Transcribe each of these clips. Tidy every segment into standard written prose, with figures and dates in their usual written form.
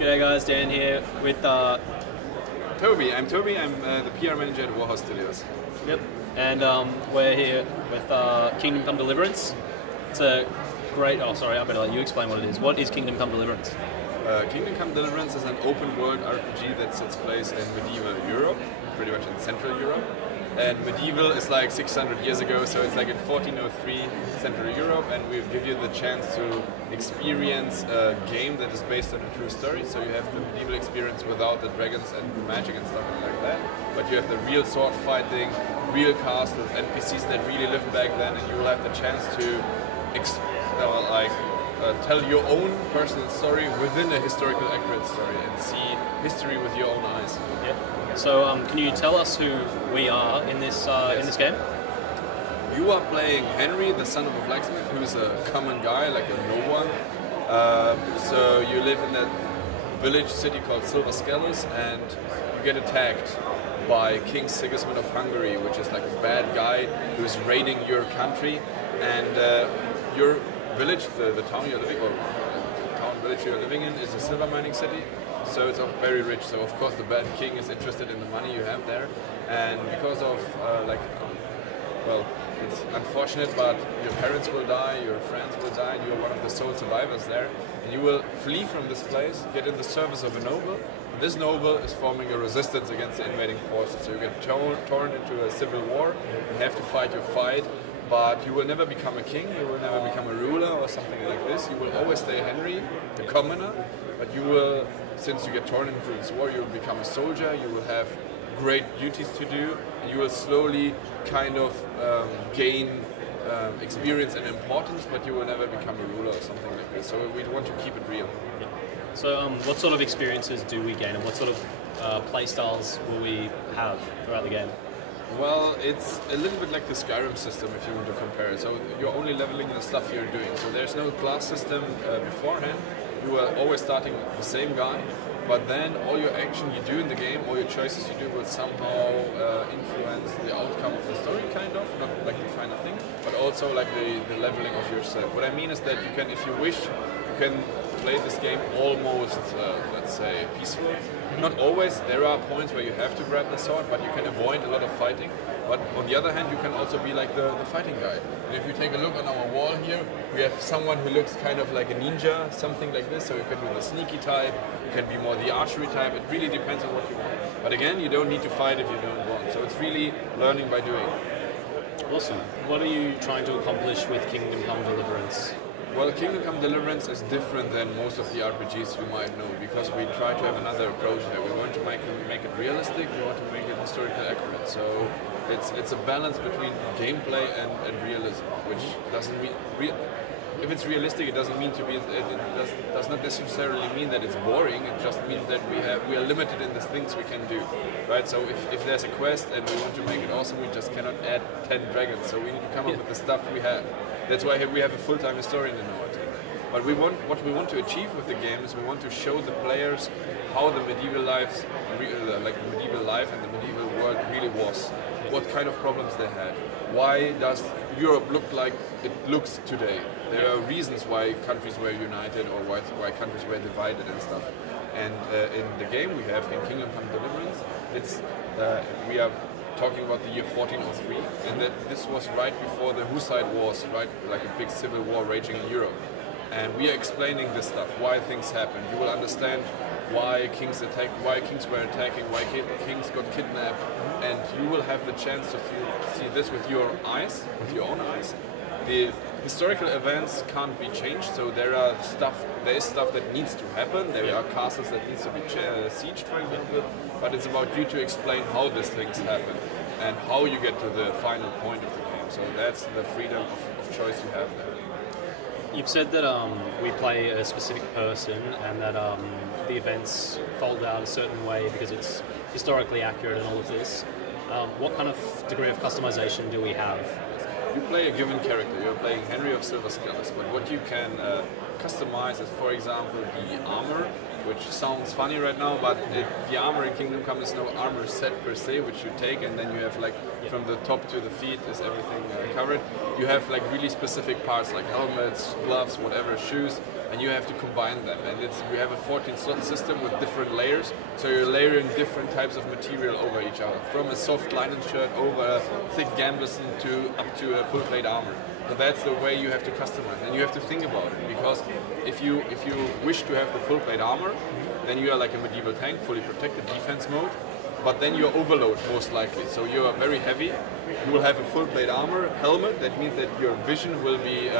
G'day guys, Dan here with Tobi. I'm Tobi. I'm the PR Manager at Warhorse Studios. Yep, and we're here with Kingdom Come Deliverance. It's a great. Oh, sorry, I better let you explain what it is. What is Kingdom Come Deliverance? Kingdom Come Deliverance is an open world RPG that sets place in medieval Europe, pretty much in Central Europe. And medieval is like 600 years ago, so it's like in 1403 Central Europe, and we give you the chance to experience a game that is based on a true story. So you have the medieval experience without the dragons and the magic and stuff like that, but you have the real sword fighting, real castles, NPCs that really lived back then, and you will have the chance to tell your own personal story within a historical accurate story and see history with your own eyes. Yep. So can you tell us who we are in this in this game? You are playing Henry, the son of a blacksmith, who's a common guy, like a no one. So you live in that village city called Silver Scalus, and you get attacked by King Sigismund of Hungary, which is like a bad guy who's raiding your country, and your village, the town you're living, or the town village you're living in, is a silver mining city. So it's very rich. So of course the bad king is interested in the money you have there, and because of well, it's unfortunate, but your parents will die, your friends will die, and you're one of the sole survivors there, and you will flee from this place, get in the service of a noble. And this noble is forming a resistance against the invading forces. So you get torn into a civil war and have to fight your fight. But you will never become a king, you will never become a ruler or something like this. You will always stay Henry, the commoner, but you will, since you get torn into this war, you will become a soldier, you will have great duties to do, and you will slowly kind of gain experience and importance, but you will never become a ruler or something like this. So we want to keep it real. Yeah. So what sort of experiences do we gain, and what sort of play styles will we have throughout the game? Well, it's a little bit like the Skyrim system if you want to compare it. So you're only leveling the stuff you're doing. So there's no class system beforehand. You are always starting the same guy, but then all your action you do in the game, all your choices you do will somehow influence the outcome of the story, kind of. Not like the final thing, but also like the leveling of yourself. What I mean is that you can, if you wish, you can play this game almost, let's say, peaceful. Not always. There are points where you have to grab the sword, but you can avoid a lot of fighting. But on the other hand, you can also be like the fighting guy. And if you take a look on our wall here, we have someone who looks kind of like a ninja, something like this. So you can do the sneaky type, you can be more the archery type. It really depends on what you want. But again, you don't need to fight if you don't want. So it's really learning by doing. Awesome. What are you trying to accomplish with Kingdom Come Deliverance? Well, Kingdom Come Deliverance is different than most of the RPGs you might know, because we try to have another approach there. We want to make it realistic, we want to make it historically accurate. So it's a balance between gameplay and realism, which doesn't mean... if it's realistic, it doesn't mean to be... It does not necessarily mean that it's boring, it just means that we are limited in the things we can do. Right? So if there's a quest and we want to make it awesome, we just cannot add 10 dragons, so we need to come up with the stuff we have. That's why we have a full-time historian in our team. But what we want to achieve with the game is we want to show the players how the medieval life and the medieval world really was. What kind of problems they had. Why does Europe look like it looks today? There are reasons why countries were united or why countries were divided and stuff. And in the game we have, in Kingdom Come Deliverance, we are talking about the year 1403, and that this was right before the Hussite Wars, right, like a big civil war raging in Europe. And we are explaining this stuff, why things happened. You will understand why kings were attacking, why kings got kidnapped, and you will have the chance to see this with your eyes, with your own eyes. The historical events can't be changed, so there is stuff that needs to happen. There are castles that needs to be sieged, for example. But it's about you to explain how these things happen and how you get to the final point of the game. So that's the freedom of choice you have there. You've said that we play a specific person and that the events fold out a certain way because it's historically accurate and all of this. What kind of degree of customization do we have? You play a given character. You're playing Henry of Silver Scalus, but what you can customize is, for example, the armor, which sounds funny right now, but the armor in Kingdom Come is no armor set per se, which you take and then you have like from the top to the feet is everything covered. You have like really specific parts like helmets, gloves, whatever, shoes, and you have to combine them. And we have a 14 slot system with different layers, so you're layering different types of material over each other, from a soft linen shirt over a thick gambeson up to a full plate armor. So that's the way you have to customize, and you have to think about it, because if you wish to have the full plate armor, then you are like a medieval tank, fully protected, defense mode. But then you're overload most likely, so you are very heavy. You will have a full plate armor helmet. That means that your vision will be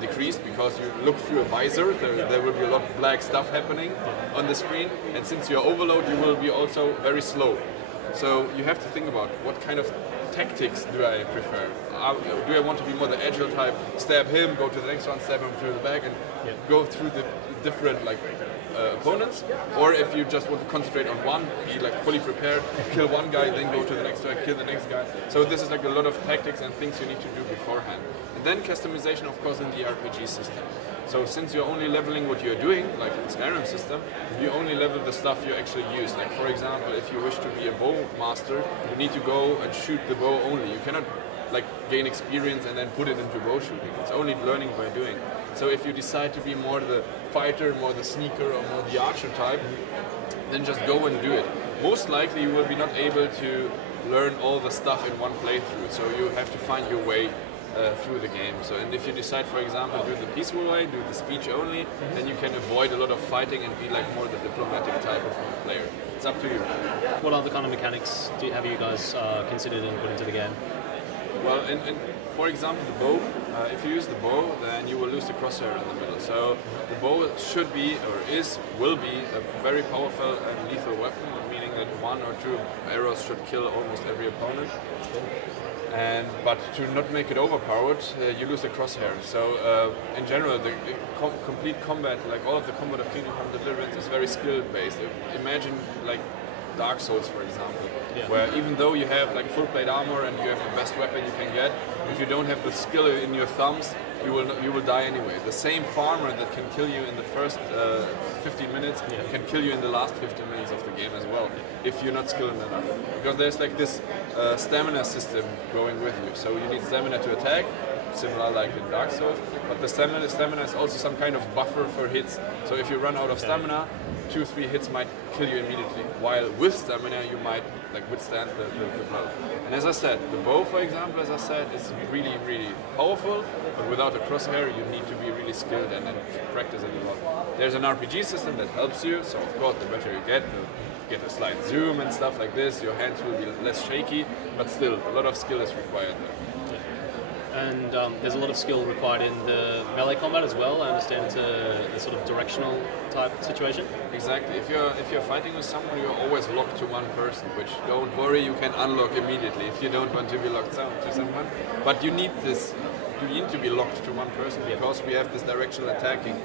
decreased, because you look through a visor. There will be a lot of black stuff happening on the screen, and since you're overload, you will be also very slow. So you have to think about what kind of tactics do I prefer. Do I want to be more the agile type, stab him, go to the next one, stab him through the back, and go through the different opponents? Or if you just want to concentrate on one, be like fully prepared, kill one guy, then go to the next guy, kill the next guy. So this is like a lot of tactics and things you need to do beforehand. And then customization, of course, in the RPG system. So since you're only leveling what you're doing, like in Skyrim system, you only level the stuff you actually use. Like for example, if you wish to be a bow master, you need to go and shoot the bow only. You cannot like gain experience and then put it into bow shooting. It's only learning by doing. So if you decide to be more the fighter, more the sneaker, or more the archer type, then just go and do it. Most likely you will be not able to learn all the stuff in one playthrough, so you have to find your way through the game. So, and if you decide, for example, do the peaceful way, do the speech only, then you can avoid a lot of fighting and be like more the diplomatic type of player. It's up to you. What other kind of mechanics have you guys considered and put into the game? Well, for example, the bow, if you use the bow, then you will lose the crosshair in the middle. So the bow should be, or will be, a very powerful and lethal weapon, meaning that 1 or 2 arrows should kill almost every opponent. But to not make it overpowered, you lose the crosshair. So in general, the complete combat, like all of the combat of Kingdom of Deliverance, is very skill based. Imagine like Dark Souls, for example, where even though you have like full plate armor and you have the best weapon you can get, if you don't have the skill in your thumbs, you will die anyway. The same farmer that can kill you in the first 15 minutes can kill you in the last 15 minutes of the game as well, if you're not skilled enough. Because there's like this stamina system going with you. So you need stamina to attack, similar like in Dark Souls, but the stamina is also some kind of buffer for hits. So if you run out of stamina, 2-3 hits might kill you immediately, while with stamina you might like withstand the blow. And as I said, the bow, for example, as I said, is really, really powerful, but without a crosshair you need to be really skilled and practice it a lot. There's an RPG system that helps you, so of course the better you get a slight zoom and stuff like this, your hands will be less shaky, but still a lot of skill is required there. And there's a lot of skill required in the melee combat as well. I understand it's a sort of directional type situation. Exactly. If you're fighting with someone, you're always locked to one person, which, don't worry, you can unlock immediately if you don't want to be locked to someone. But you need to be locked to one person, because we have this directional attacking.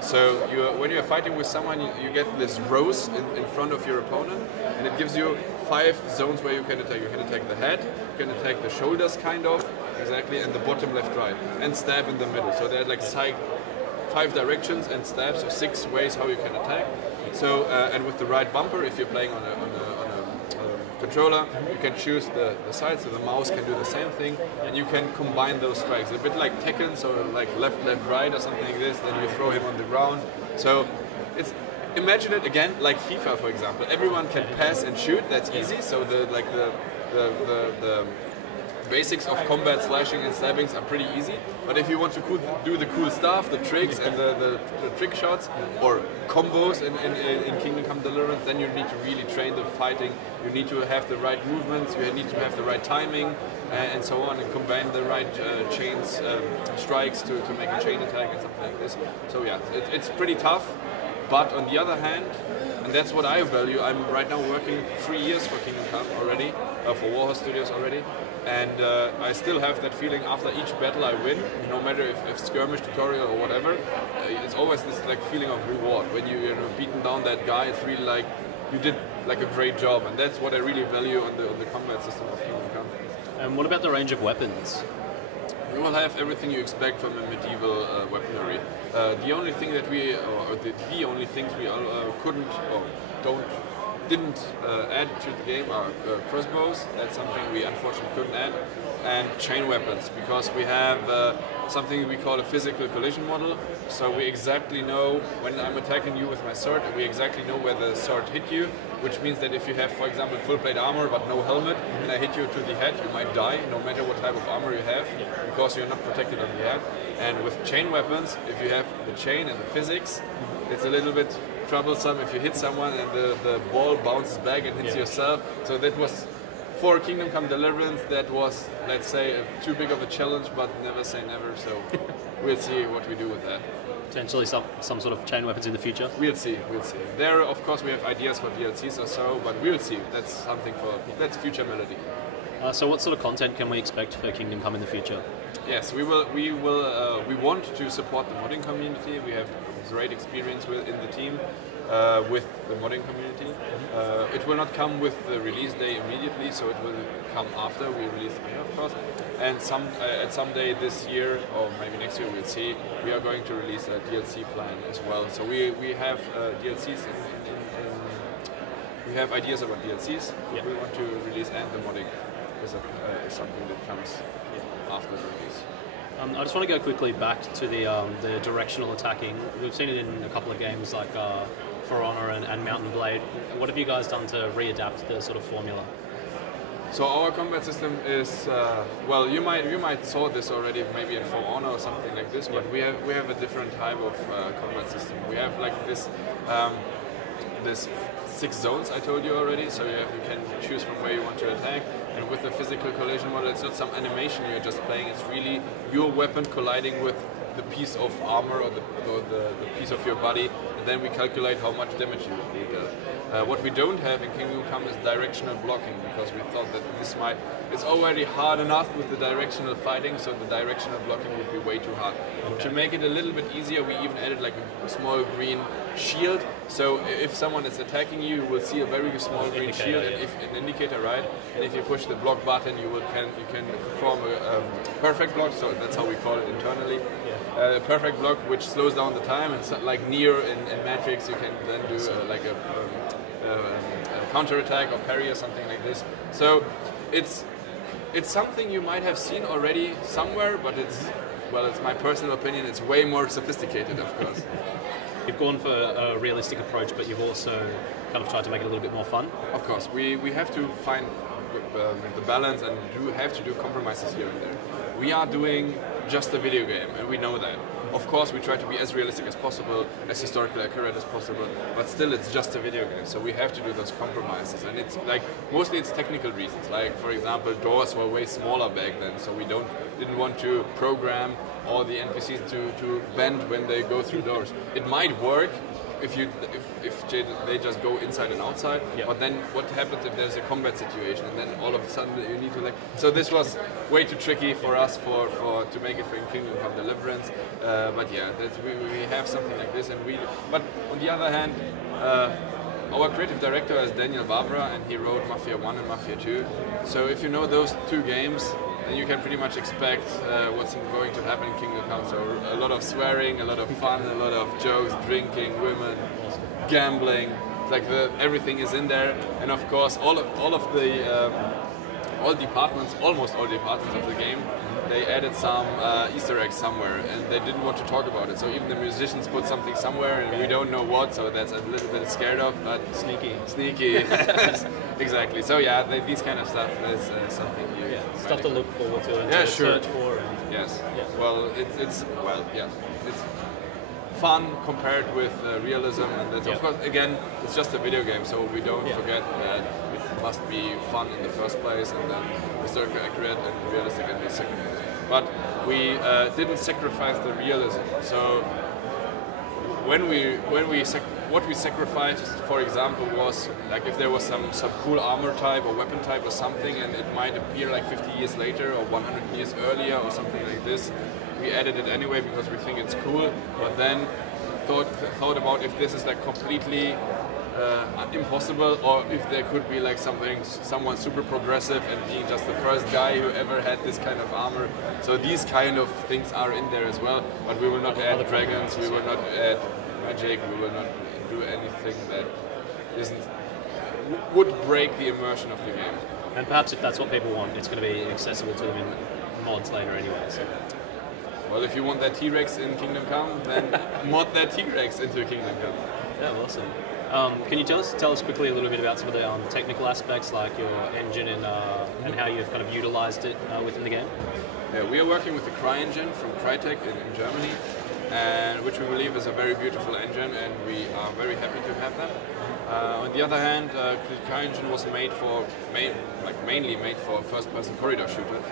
So when you're fighting with someone, you get this rows in front of your opponent, and it gives you 5 zones where you can attack. You can attack the head, you can attack the shoulders, kind of, exactly, and the bottom, left, right, and stab in the middle. So there's like 5 directions and stabs, so 6 ways how you can attack. So and with the right bumper, if you're playing on a controller, you can choose the side, so the mouse can do the same thing, and you can combine those strikes. A bit like Tekken, so like left, left, right, or something like this. Then you throw him on the ground. So imagine it again like FIFA, for example. Everyone can pass and shoot. That's easy. So the basics of combat, slashing and stabbings are pretty easy, but if you want to do the cool stuff, the tricks and the trick shots or combos in Kingdom of Deliverance, then you need to really train the fighting. You need to have the right movements, you need to have the right timing, and so on, and combine the right chains, strikes to make a chain attack and something like this. So yeah, it's pretty tough. But on the other hand, and that's what I value, I'm right now working 3 years for Kingdom Come already, for Warhorse Studios already, and I still have that feeling after each battle I win, no matter if skirmish, tutorial or whatever, it's always this like feeling of reward. When you're beaten down that guy, it's really like you did like a great job, and that's what I really value on the combat system of Kingdom Come. And what about the range of weapons? You will have everything you expect from a medieval weaponry. The only thing that the only things we couldn't or don't didn't add to the game are crossbows. That's something we unfortunately couldn't add, and chain weapons, because we have something we call a physical collision model. So we exactly know when I'm attacking you with my sword, and we exactly know where the sword hit you, which means that if you have, for example, full plate armor but no helmet, and I hit you to the head, you might die, no matter what type of armor you have, because you're not protected on the head. And with chain weapons, if you have the chain and the physics, it's a little bit troublesome if you hit someone and the ball bounces back and hits yourself. So that was, for Kingdom Come Deliverance, that was, let's say, too big of a challenge, but never say never, so we'll see what we do with that. Potentially some sort of chain weapons in the future? We'll see. There, of course, we have ideas for DLCs or so, but we'll see. That's something that's future melody. So what sort of content can we expect for Kingdom Come in the future? Yes, we want to support the modding community. We have great experience in the team with the modding community. It will not come with the release day immediately, so it will come after we release the game, of course. And at some day this year, or maybe next year, we'll see, we are going to release a DLC plan as well. So we have DLCs we have ideas about DLCs. We want to release, and the modding is something that comes after the release. I just want to go quickly back to the directional attacking. We've seen it in a couple of games like For Honor and Mountain Blade. What have you guys done to readapt the sort of formula? So our combat system is well, you might saw this already maybe in For Honor or something like this, but we have a different type of combat system. We have like this 6 zones I told you already, so you can choose from where you want to attack. And with the physical collision model, it's not some animation you're just playing, it's really your weapon colliding with the piece of armor or the piece of your body, and then we calculate how much damage you will deal. What we don't have in Kingdom Come is directional blocking, because we thought that it's already hard enough with the directional fighting, so the directional blocking would be way too hard. Okay. To make it a little bit easier, we even added like a small green shield, so if someone is attacking you, you will see a very small green shield, and if an indicator, right? And if you push the block button, you can perform a perfect block, so that's how we call it internally. A perfect block which slows down the time, and so, like Nier in Matrix, you can then do like a counter attack or parry or something like this. So it's something you might have seen already somewhere, but it's my personal opinion, it's way more sophisticated, of course. You've gone for a realistic approach, but you've also kind of tried to make it a little bit more fun. Of course, we have to find the balance and have to do compromises here and there. We are doing just a video game, and we know that. Of course, we try to be as realistic as possible, as historically accurate as possible, but still it's just a video game, so we have to do those compromises. And it's like, mostly it's technical reasons, like for example, doors were way smaller back then, so we didn't want to program all the NPCs to bend when they go through doors. It might work if they just go inside and outside, but then what happens if there's a combat situation, and then all of a sudden you need to so this was way too tricky for us to make it for Kingdom Come Deliverance, but yeah, we have something like this, but on the other hand, our creative director is Daniel Barbara, and he wrote Mafia 1 and Mafia 2, so if you know those 2 games, then you can pretty much expect what's going to happen in Kingdom Come. So a lot of swearing, a lot of fun, a lot of jokes, drinking, women, gambling. Like everything is in there, and of course all departments, almost all departments of the game, they added some Easter eggs somewhere, and they didn't want to talk about it. So even the musicians put something somewhere, and we don't know what. So that's a little bit scared of, but sneaky. Exactly. So yeah, these kind of stuff is something you stuff to look forward to and to search for. Yes. Well, it's fun compared with realism, and that's of course, again, it's just a video game, so we don't forget that it must be fun in the first place, and then historically accurate and realistic in the second place. But we didn't sacrifice the realism. So what we sacrificed, for example, was like if there was some cool armor type or weapon type or something, and it might appear like 50 years later or 100 years earlier or something like this, we added it anyway because we think it's cool. But then thought about if this is like completely impossible, or if there could be like someone super progressive and being just the first guy who ever had this kind of armor. So these kind of things are in there as well, but we will not add dragons, we will not add magic, we will not do anything that isn't would break the immersion of the game. And perhaps if that's what people want, it's going to be accessible to them in mods later anyway. So. Well, if you want that T-Rex in Kingdom Come, then mod that T-Rex into Kingdom Come. Yeah, awesome. Can you tell us quickly a little bit about some of the technical aspects, like your engine and how you've kind of utilized it within the game? Yeah, we are working with the CryEngine from Crytek in Germany, and which we believe is a very beautiful engine, and we are very happy to have them. On the other hand, the CryEngine was mainly made for first-person corridor shooters.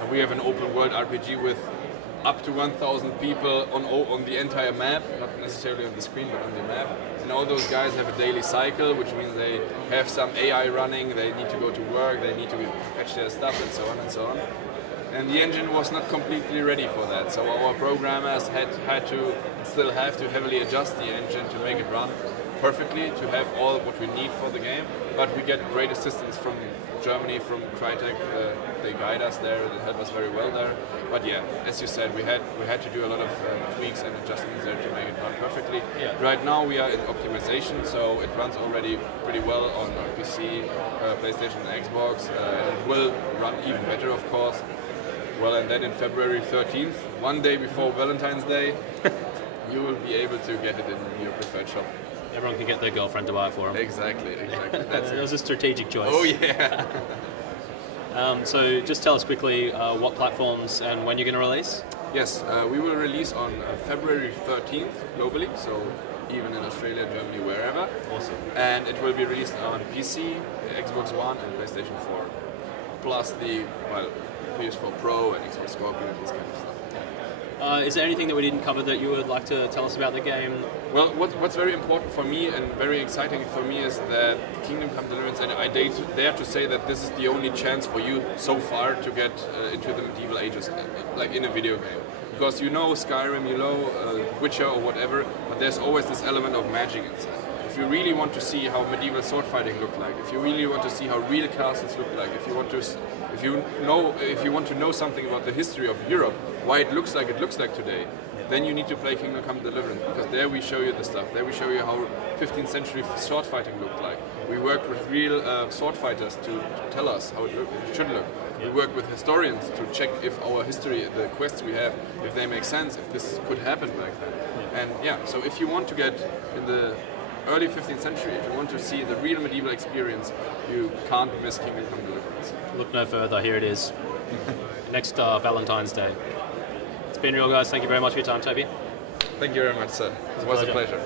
And we have an open-world RPG with up to 1,000 people on the entire map, not necessarily on the screen, but on the map. And all those guys have a daily cycle, which means they have some AI running, they need to go to work, they need to fetch their stuff, and so on and so on. And the engine was not completely ready for that, so our programmers had to, still have to heavily adjust the engine to make it run perfectly, to have all what we need for the game. But we get great assistance from Germany, from Crytek. They guide us there, they help us very well there. But yeah, as you said, we had to do a lot of tweaks and adjustments there to make it run perfectly. Yeah. Right now we are in optimization, so it runs already pretty well on PC, PlayStation and Xbox. It will run even better, of course. Well, and then in February 13th, one day before Valentine's Day, you will be able to get it in your preferred shop. Everyone can get their girlfriend to buy it for them. Exactly. That's it was a strategic choice. Oh yeah. So just tell us quickly what platforms and when you're going to release? Yes, we will release on February 13th globally, so even in Australia, Germany, wherever. Awesome. And it will be released on PC, Xbox One and PlayStation 4. Plus the, PS4 Pro and Xbox Scorpio and this kind of stuff. Is there anything that we didn't cover that you would like to tell us about the game? Well, what's very important for me and very exciting for me is that Kingdom Come Deliverance, and I dare to say that this is the only chance for you so far to get into the medieval ages, like in a video game. Because you know Skyrim, you know Witcher or whatever, but there's always this element of magic inside. If you really want to see how medieval sword fighting looked like, if you really want to see how real castles look like, if you want to know something about the history of Europe, why it looks like today, then you need to play Kingdom Come Deliverance, because there we show you the stuff. There we show you how 15th century sword fighting looked like. We worked with real sword fighters to tell us how it should look. We work with historians to check if our history, the quests we have, if they make sense, if this could happen back then. And yeah, so if you want to get in the early 15th century, if you want to see the real medieval experience, you can't miss Kingdom Come Deliverance. Look no further, here it is. Next Valentine's Day. It's been real, guys. Thank you very much for your time, Tobi. Thank you very much, sir. It was a pleasure.